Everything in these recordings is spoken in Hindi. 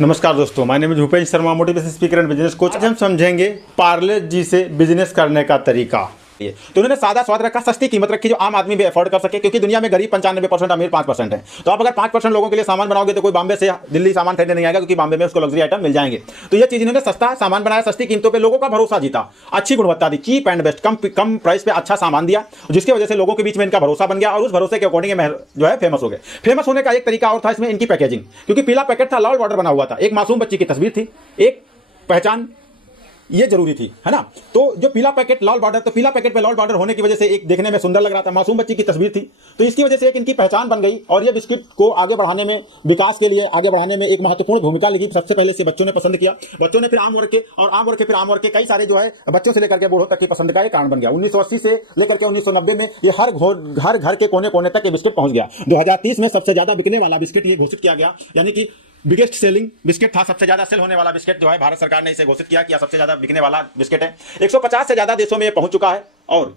नमस्कार दोस्तों, my name is Bhupendra Sharma, motivation speaker and business coach. आज हम समझेंगे पार्ले जी से बिजनेस करने का तरीका। तो उन्होंने सादा स्वाद रखा, सस्ती कीमत रखी जो आम आदमी भी अफोर्ड कर सके, क्योंकि दुनिया में गरीब 95%, अमीर 5% है। तो आप अगर 5% लोगों के लिए सामान बनाओगे तो कोई बॉम्बे से दिल्ली सामान खरीदने नहीं आएगा, क्योंकि बॉम्बे में उसको लग्जरी आइटम मिल जाएंगे। तो ये चीज इन्होंने सस्ता सामान बनाया, सस्ती कीमतों पे लोगों का भरोसा जीता, अच्छी गुणवत्ता दी, चीप एंड बेस्ट, कम प्राइस पे अच्छा सामान दिया, जिसकी वजह से लोगों के बीच में इनका भरोसा बन गया और उस भरोसे के अकॉर्डिंग जो है फेमस हो गए। फेमस होने का एक तरीका और था इसमें इनकी पैकेजिंग, क्योंकि पीला पैकेट था, लाल बॉर्डर बना हुआ था, एक मासूम बच्ची की तस्वीर थी, एक पहचान ये जरूरी थी, है ना। तो जो पीला पैकेट लाल बॉर्डर, तो पीला पैकेट पे लाल बॉर्डर होने की वजह से एक देखने में सुंदर लग रहा था, मासूम बच्ची की तस्वीर थी, तो इसकी वजह से एक इनकी पहचान बन गई और ये बिस्किट को आगे बढ़ाने में, विकास के लिए आगे बढ़ाने में एक महत्वपूर्ण भूमिका लगी। सबसे पहले से बच्चों ने पसंद किया, बच्चों ने फिर आम वर्ग के, और आम वर्ग के फिर आम वर्ग के, कई सारे जो है बच्चों से लेकर के बूढ़ों तक की पसंद का एक कारण बन गया। 1980 से लेकर के 1990 में ये हर घर के कोने कोने तक ये बिस्किट पहुंच गया। 2030 में सबसे ज्यादा बिकने वाला बिस्किट ये घोषित किया गया, यानी कि बिगेस्ट सेलिंग बिस्किट था, सबसे ज्यादा सेल होने वाला बिस्किट जो है भारत सरकार ने इसे घोषित किया कि सबसे ज्यादा बिकने वाला बिस्किट है। 150 से ज्यादा देशों में ये पहुंच चुका है और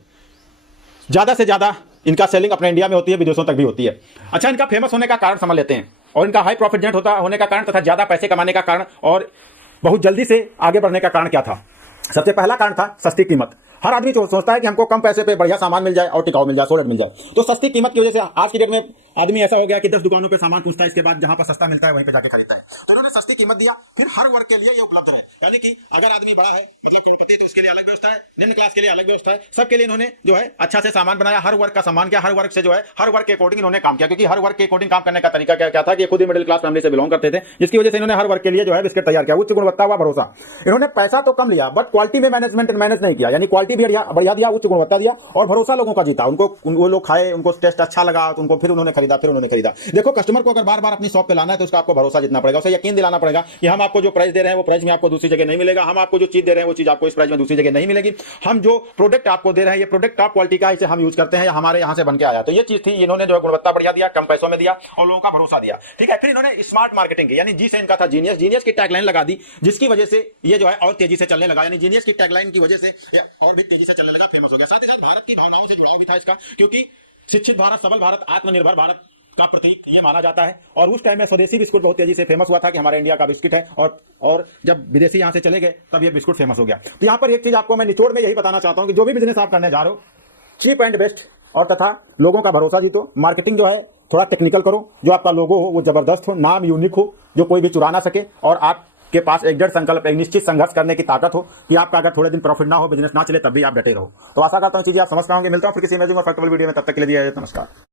ज्यादा से ज्यादा इनका सेलिंग अपने इंडिया में होती है, विदेशों तक भी होती है। अच्छा, इनका फेमस होने का कारण समझ लेते हैं, और इनका हाई प्रॉफिट जनरेट होने का कारण तथा ज्यादा पैसे कमाने का कारण और बहुत जल्दी से आगे बढ़ने का कारण क्या था। सबसे पहला कारण था सस्ती कीमत। हर आदमी सोचता है कि हमको कम पैसे पे बढ़िया सामान मिल जाए और टिकाऊ मिल जाए, सॉलिड मिल जाए। तो सस्ती कीमत की वजह से आज की डेट में आदमी ऐसा हो गया कि 10 दुकानों पे सामान पूछता है, इसके बाद जहां पर सस्ता मिलता है वहीं पे जाके खरीदता है। तो उन्होंने सस्ती कीमत दिया, फिर हर वर्ग के लिए ये उपलब्ध है, यानी कि अगर आदमी बड़ा है, मतलब करोड़पति, तो उसके लिए अलग व्यवस्था है, निम्न क्लास के लिए अलग व्यवस्था है, सबके लिए इन्होंने जो है अच्छा से सामान बनाया, हर वर्ग का सामान किया, हर वर्ग से जो है हर वर्ग के अकॉर्डिंग इन्होंने काम किया, क्योंकि हर वर्ग के अकॉर्डिंग काम करने का तरीका क्या था कि खुद ही मिडिल क्लास फैमिली से बिलोंग करते थे, जिसकी वजह से इन्होंने हर वर्ग के लिए जो है बिस्किट तैयार किया, उच्च गुणवत्ता व भरोसा। इन्होंने पैसा तो कम लिया बट क्वालिटी में मैनेज नहीं किया, यानी क्वालिटी भी बढ़िया दिया, उच्च गुणवत्ता दिया और भरोसा लोगों का जीता। उनको वो लोग खाए, उनको टेस्ट अच्छा लगा, तो उनको फिर उन्होंने खरीदा। देखो, कस्टमर को अगर बार-बार अपनी शॉप पे लाना है तो उसका आपको भरोसा जीतना पड़ेगा, उसे यकीन दिलाना पड़ेगा कि हम आपको जो प्राइस दे रहे हैं वो प्राइस में आपको दूसरी जगह नहीं मिलेगा, हम आपको जो चीज दे रहे हैं वो चीज आपको इस प्राइस में दूसरी जगह नहीं मिलेगी, हम जो प्रोडक्ट आपको दे रहे हैं ये प्रोडक्ट टॉप क्वालिटी का, इसे हम यूज करते हैं, हमारे यहाँ से बन के आया। तो ये चीज थी, इन्होंने जो है गुणवत्ता बढ़िया दिया, कम पैसों में दिया और लोगों का भरोसा दिया। ठीक है, फिर इन्होंने स्मार्ट मार्केटिंग की, यानी जी से इनका था जीनियस की टैगलाइन लगा दी, जिसकी वजह से ये जो है और तेजी से चलने लगा, यानी जीनियस की टैगलाइन की वजह से और भी तेजी से चलने लगा, फेमस हो गया। साथ ही साथ भारत की भावनाओं से जुड़ाव भी था इसका, क्योंकि शिक्षित भारत, सबल भारत, आत्मनिर्भर भारत का प्रतीक ये माना जाता है। और उस टाइम में स्वदेशी बिस्कुट बहुत तेजी से फेमस हुआ था कि हमारे इंडिया का बिस्किट है, और जब विदेशी यहां से चले गए तब ये बिस्कुट फेमस हो गया। तो यहां पर एक चीज आपको मैं निचोड़ में यही बताना चाहता हूं कि जो भी बिजनेस आप करने जा रहे हो, चीप एंड बेस्ट और तथा लोगों का भरोसा जीतो। मार्केटिंग जो है थोड़ा टेक्निकल करो, जो आपका लोगो हो वो जबरदस्त हो, नाम यूनिक हो, जो कोई भी चुरा ना सके, और आप के पास एक दृढ़ संकल्प, एक निश्चित संघर्ष करने की ताकत हो कि आपका अगर थोड़े दिन प्रॉफिट ना हो, बिजनेस ना चले, तब भी आप डटे रहो। तो आशा करता हूं चीजें आप समझ पाओगे। मिलता हूं फिर किसी इमेजिंग और फैक्टेबल वीडियो में, तब तक के लिए नमस्कार।